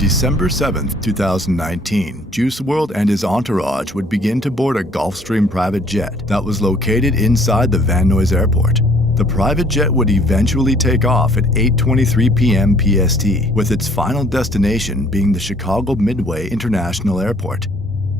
December 7, 2019, Juice WRLD and his entourage would begin to board a Gulfstream private jet that was located inside the Van Nuys Airport. The private jet would eventually take off at 8:23 p.m. PST, with its final destination being the Chicago Midway International Airport.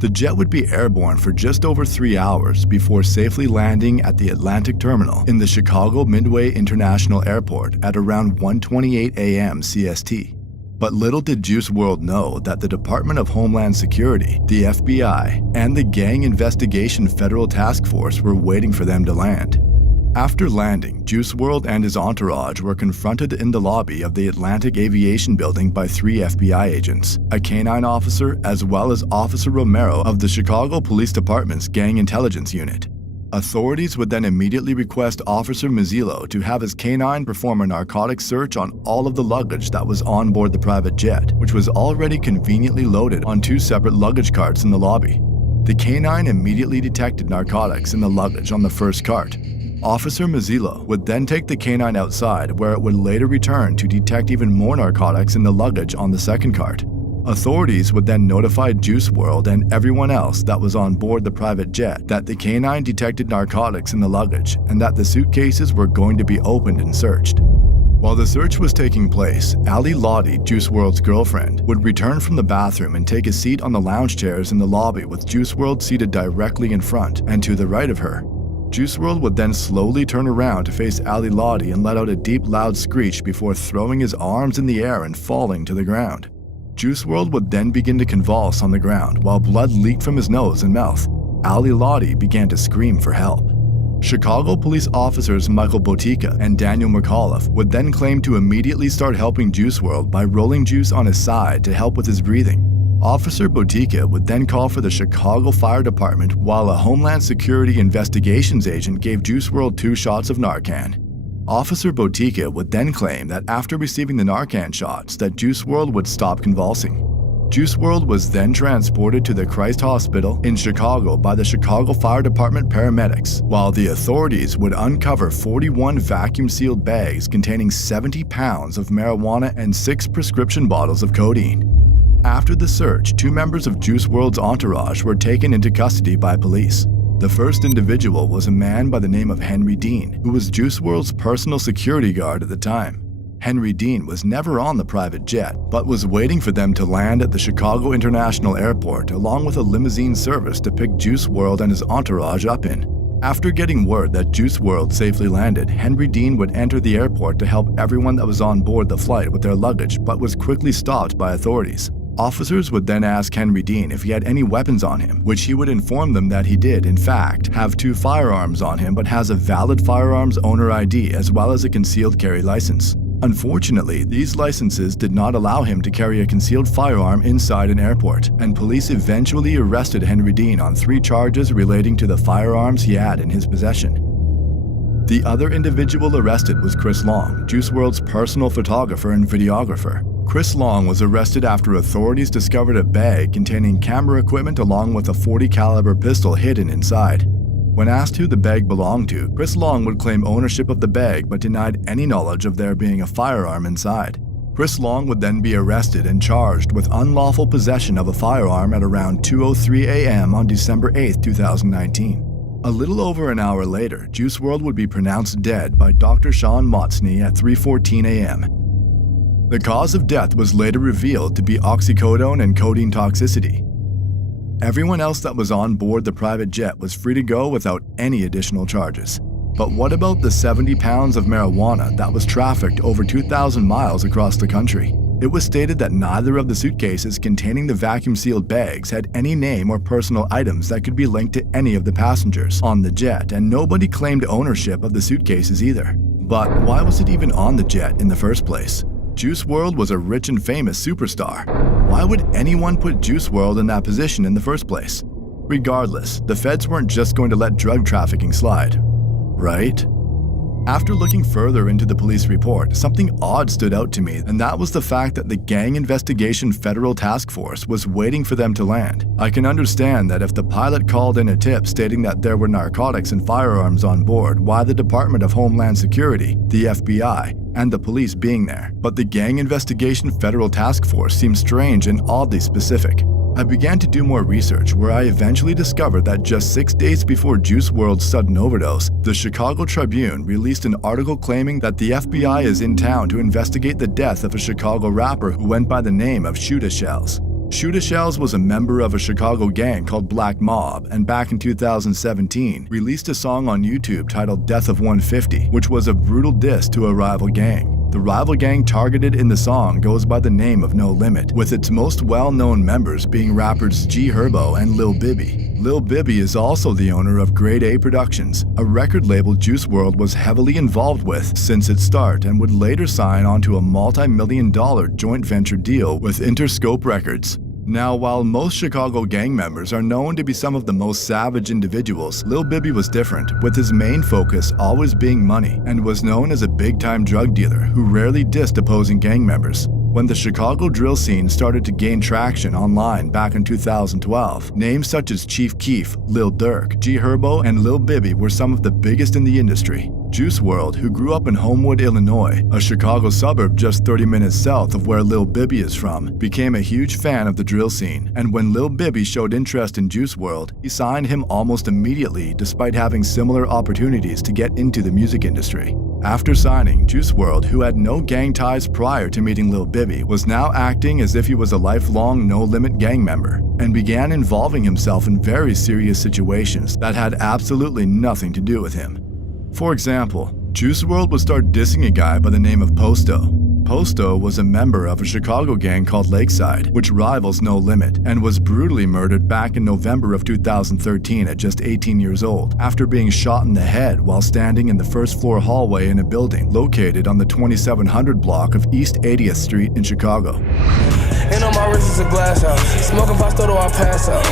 The jet would be airborne for just over 3 hours before safely landing at the Atlantic Terminal in the Chicago Midway International Airport at around 1:28 a.m. CST. But little did Juice WRLD know that the Department of Homeland Security, the FBI, and the Gang Investigation Federal Task Force were waiting for them to land. After landing, Juice WRLD and his entourage were confronted in the lobby of the Atlantic Aviation Building by 3 FBI agents, a canine officer, as well as Officer Romero of the Chicago Police Department's Gang Intelligence Unit. Authorities would then immediately request Officer Mazzillo to have his canine perform a narcotics search on all of the luggage that was on board the private jet, which was already conveniently loaded on 2 separate luggage carts in the lobby. The canine immediately detected narcotics in the luggage on the first cart. Officer Mazzillo would then take the canine outside, where it would later return to detect even more narcotics in the luggage on the second cart. Authorities would then notify Juice WRLD and everyone else that was on board the private jet that the canine detected narcotics in the luggage and that the suitcases were going to be opened and searched. While the search was taking place, Ali Lottie, Juice WRLD's girlfriend, would return from the bathroom and take a seat on the lounge chairs in the lobby with Juice WRLD seated directly in front and to the right of her. Juice WRLD would then slowly turn around to face Ali Lottie and let out a deep loud screech before throwing his arms in the air and falling to the ground. Juice WRLD would then begin to convulse on the ground while blood leaked from his nose and mouth. Ali Lottie began to scream for help. Chicago police officers Michael Botica and Daniel McAuliffe would then claim to immediately start helping Juice WRLD by rolling Juice on his side to help with his breathing. Officer Botica would then call for the Chicago Fire Department while a Homeland Security Investigations agent gave Juice WRLD 2 shots of Narcan. Officer Botica would then claim that after receiving the Narcan shots that Juice WRLD would stop convulsing. Juice WRLD was then transported to the Christ Hospital in Chicago by the Chicago Fire Department paramedics, while the authorities would uncover 41 vacuum-sealed bags containing 70 pounds of marijuana and 6 prescription bottles of codeine. After the search, 2 members of Juice WRLD's entourage were taken into custody by police. The first individual was a man by the name of Henry Dean, who was Juice WRLD's personal security guard at the time. Henry Dean was never on the private jet, but was waiting for them to land at the Chicago International Airport along with a limousine service to pick Juice WRLD and his entourage up in. After getting word that Juice WRLD safely landed, Henry Dean would enter the airport to help everyone that was on board the flight with their luggage, but was quickly stopped by authorities. Officers would then ask Henry Dean if he had any weapons on him, which he would inform them that he did, in fact, have 2 firearms on him but has a valid firearms owner ID as well as a concealed carry license. Unfortunately, these licenses did not allow him to carry a concealed firearm inside an airport, and police eventually arrested Henry Dean on 3 charges relating to the firearms he had in his possession. The other individual arrested was Chris Long, Juice WRLD's personal photographer and videographer. Chris Long was arrested after authorities discovered a bag containing camera equipment along with a .40 caliber pistol hidden inside. When asked who the bag belonged to, Chris Long would claim ownership of the bag but denied any knowledge of there being a firearm inside. Chris Long would then be arrested and charged with unlawful possession of a firearm at around 2:03 a.m. on December 8, 2019. A little over an hour later, Juice WRLD would be pronounced dead by Dr. Sean Motsney at 3:14 a.m. The cause of death was later revealed to be oxycodone and codeine toxicity. Everyone else that was on board the private jet was free to go without any additional charges. But what about the 70 pounds of marijuana that was trafficked over 2,000 miles across the country? It was stated that neither of the suitcases containing the vacuum-sealed bags had any name or personal items that could be linked to any of the passengers on the jet, and nobody claimed ownership of the suitcases either. But why was it even on the jet in the first place? Juice WRLD was a rich and famous superstar. Why would anyone put Juice WRLD in that position in the first place? Regardless, the feds weren't just going to let drug trafficking slide, right? After looking further into the police report, something odd stood out to me, and that was the fact that the Gang Investigation Federal Task Force was waiting for them to land. I can understand that if the pilot called in a tip stating that there were narcotics and firearms on board, why the Department of Homeland Security, the FBI, and the police being there, but the Gang Investigation Federal Task Force seemed strange and oddly specific. I began to do more research where I eventually discovered that just 6 days before Juice WRLD's sudden overdose, the Chicago Tribune released an article claiming that the FBI is in town to investigate the death of a Chicago rapper who went by the name of Shoota Shells. Shoota Shells was a member of a Chicago gang called Black Mob, and back in 2017 released a song on YouTube titled Death of 150, which was a brutal diss to a rival gang. The rival gang targeted in the song goes by the name of No Limit, with its most well-known members being rappers G Herbo and Lil Bibby. Lil Bibby is also the owner of Grade A Productions, a record label Juice WRLD was heavily involved with since its start and would later sign onto a multi-million-dollar joint venture deal with Interscope Records. Now, while most Chicago gang members are known to be some of the most savage individuals, Lil Bibby was different, with his main focus always being money, and was known as a big-time drug dealer who rarely dissed opposing gang members. When the Chicago drill scene started to gain traction online back in 2012, names such as Chief Keef, Lil Durk, G Herbo, and Lil Bibby were some of the biggest in the industry. Juice WRLD, who grew up in Homewood, Illinois, a Chicago suburb just 30 minutes south of where Lil Bibby is from, became a huge fan of the drill scene, and when Lil Bibby showed interest in Juice WRLD, he signed him almost immediately despite having similar opportunities to get into the music industry. After signing, Juice WRLD, who had no gang ties prior to meeting Lil Bibby, was now acting as if he was a lifelong No Limit gang member, and began involving himself in very serious situations that had absolutely nothing to do with him. For example, Juice WRLD would start dissing a guy by the name of Posto. Posto was a member of a Chicago gang called Lakeside, which rivals No Limit, and was brutally murdered back in November of 2013 at just 18 years old, after being shot in the head while standing in the first-floor hallway in a building located on the 2700 block of East 80th Street in Chicago. And on my wrist is a glass house. Smoking Posto till I pass out.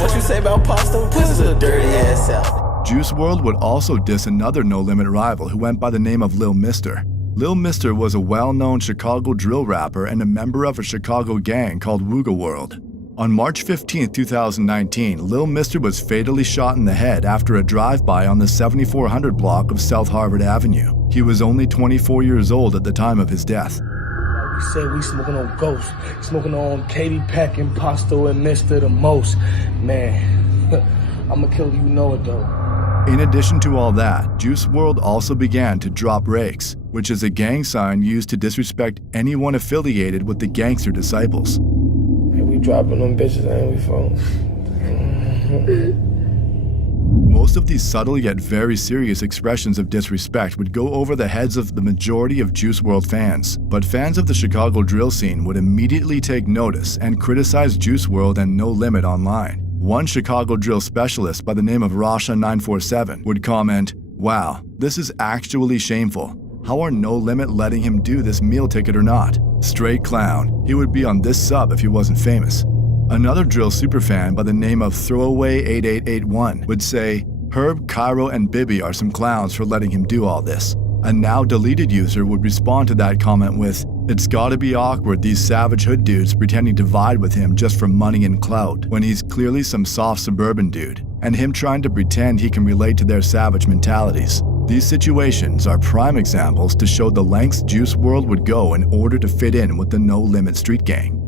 What you say about Posto? This is a dirty ass out. Juice WRLD would also diss another No Limit rival who went by the name of Lil Mister. Lil Mister was a well-known Chicago drill rapper and a member of a Chicago gang called Wooga World. On March 15, 2019, Lil Mister was fatally shot in the head after a drive-by on the 7400 block of South Harvard Avenue. He was only 24 years old at the time of his death. We said we smoking on Ghost, smoking on Katie Peck and Posto and Mister the most. Man, I'ma kill you know it though. In addition to all that, Juice WRLD also began to drop rakes, which is a gang sign used to disrespect anyone affiliated with the Gangster Disciples. Hey, we dropping them bitches, ain't we, folks? Most of these subtle yet very serious expressions of disrespect would go over the heads of the majority of Juice WRLD fans, but fans of the Chicago drill scene would immediately take notice and criticize Juice WRLD and No Limit online. One Chicago drill specialist by the name of Rasha947 would comment, "Wow, this is actually shameful. How are No Limit letting him do this meal ticket or not? Straight clown. He would be on this sub if he wasn't famous." Another drill superfan by the name of Throwaway8881 would say, "Herb, Cairo, and Bibby are some clowns for letting him do all this." A now deleted user would respond to that comment with, "It's gotta be awkward these savage hood dudes pretending to vibe with him just for money and clout, when he's clearly some soft suburban dude, and him trying to pretend he can relate to their savage mentalities." These situations are prime examples to show the lengths Juice WRLD would go in order to fit in with the No Limit street gang.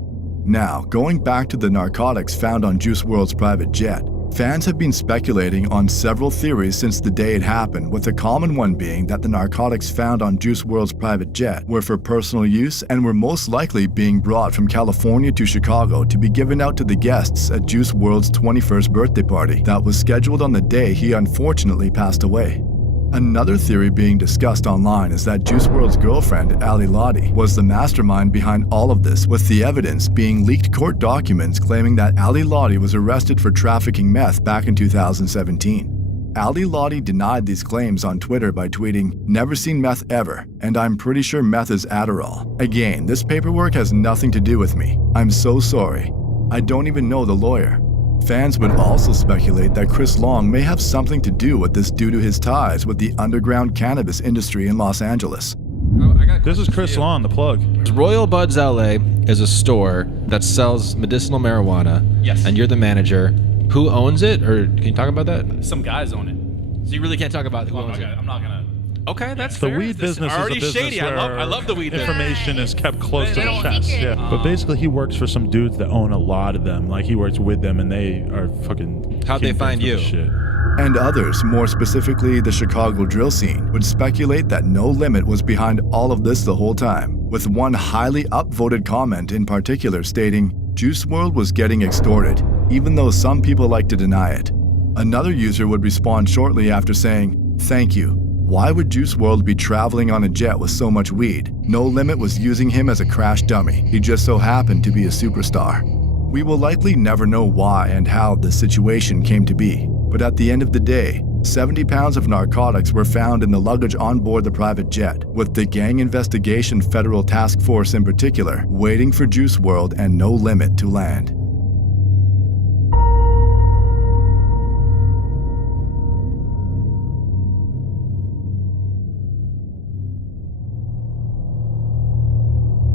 Now, going back to the narcotics found on Juice WRLD's private jet, fans have been speculating on several theories since the day it happened, with a common one being that the narcotics found on Juice WRLD's private jet were for personal use and were most likely being brought from California to Chicago to be given out to the guests at Juice WRLD's 21st birthday party that was scheduled on the day he unfortunately passed away. Another theory being discussed online is that Juice WRLD's girlfriend, Ali Lottie, was the mastermind behind all of this, with the evidence being leaked court documents claiming that Ali Lottie was arrested for trafficking meth back in 2017. Ali Lottie denied these claims on Twitter by tweeting, "Never seen meth ever, and I'm pretty sure meth is Adderall. Again, this paperwork has nothing to do with me. I'm so sorry. I don't even know the lawyer." Fans would also speculate that Chris Long may have something to do with this due to his ties with the underground cannabis industry in Los Angeles. This is Chris Long, the plug. Royal Buds LA is a store that sells medicinal marijuana. Yes. And you're the manager. Who owns it? Or can you talk about that? Some guys own it. So you really can't talk about who owns it? I'm not gonna. Okay, that's The fair. weed This is business already is a business shady. where I love the weed business. information is kept close to They the don't chest. think it. Yeah. But basically, he works for some dudes that own a lot of them. Like, he works with them, and they are fucking. How'd they kingpins find with you? the Shit. And others, more specifically the Chicago drill scene, would speculate that No Limit was behind all of this the whole time, with one highly upvoted comment in particular stating, Juice WRLD was getting extorted, even though some people like to deny it. Another user would respond shortly after saying, thank you. Why would Juice WRLD be traveling on a jet with so much weed? No Limit was using him as a crash dummy. He just so happened to be a superstar. We will likely never know why and how this situation came to be, but at the end of the day, 70 pounds of narcotics were found in the luggage on board the private jet, with the Gang Investigation Federal Task Force in particular waiting for Juice WRLD and No Limit to land.